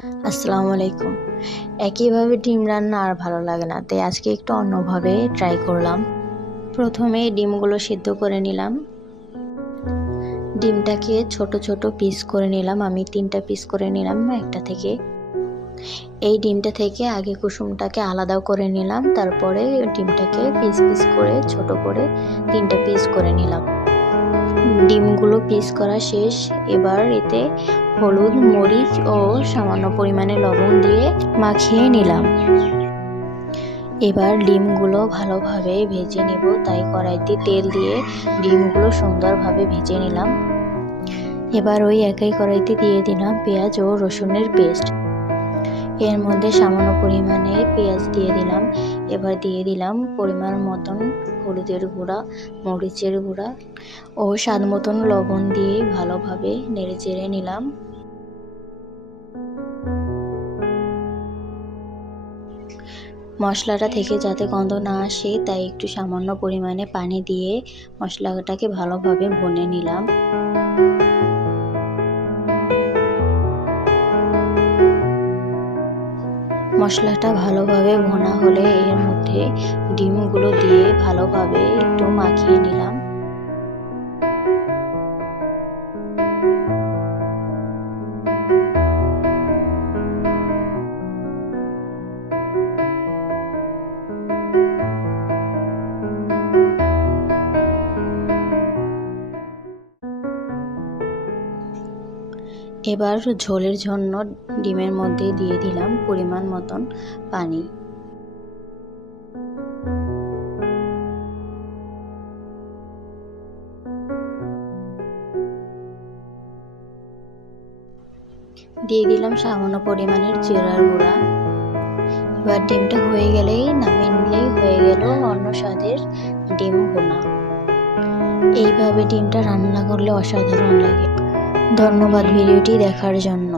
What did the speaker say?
আসসালামু আলাইকুম। একইভাবে ডিম রান্না আর ভালো লাগে না, তাই আজকে একটু অন্যভাবে ট্রাই করলাম। প্রথমে ডিমগুলো সিদ্ধ করে নিলাম। ডিমটাকে ছোট ছোট পিস করে নিলাম। আমি 3টা পিস করে নিলাম একটা থেকে। এই ডিমটা থেকে আগে কুসুমটাকে আলাদা করে নিলাম, তারপরে ডিমটাকে পিস পিস করে ছোট করে 3টা পিস করে নিলাম। ডিমগুলো পিস করা শেষ। এবার এতে হলুদ, মরিচ ও সামান্য পরিমাণে লবণ দিয়ে মাখিয়ে নিলাম। এবার ডিমগুলো ভালোভাবে ভেজে নিব, তাই কড়াইতে তেল দিয়ে ডিমগুলো সুন্দরভাবে ভেজে নিলাম। এবার ওই একই কড়াইতে দিয়ে দিলাম পেঁয়াজ ও রসুনের পেস্ট। এর মধ্যে সামান্য পরিমাণে পেঁয়াজ দিয়ে দিলাম। এবার দিয়ে দিলাম পরিমাণ মতন হলুদের গুঁড়া, মরিচের গুঁড়া ও স্বাদ মতন লবণ দিয়ে ভালোভাবে নেড়ে চেড়ে নিলাম। মশলাটা থেকে যাতে গন্ধ না আসে, তাই একটু সামান্য পরিমাণে পানি দিয়ে মশলাটাকে ভালোভাবে ভুনে নিলাম। মশলাটা ভালোভাবে ভুনা হলে এর মধ্যে ডিমগুলো দিয়ে ভালোভাবে একটু মাখিয়ে নিলাম। এবার ঝোলের জন্য ডিমের মধ্যে দিয়ে দিলাম পরিমাণ মতন পানি। দিয়ে দিলাম সামান্য পরিমাণের জিরার গুঁড়া। এবার ডিমটা হয়ে গেলেই নামিয়ে নিলেই হয়ে গেল অন্য স্বাদের ডিম ভুনা। এইভাবে ডিমটা রান্না করলে অসাধারণ লাগে। ধন্যবাদ ভিডিওটি দেখার জন্য।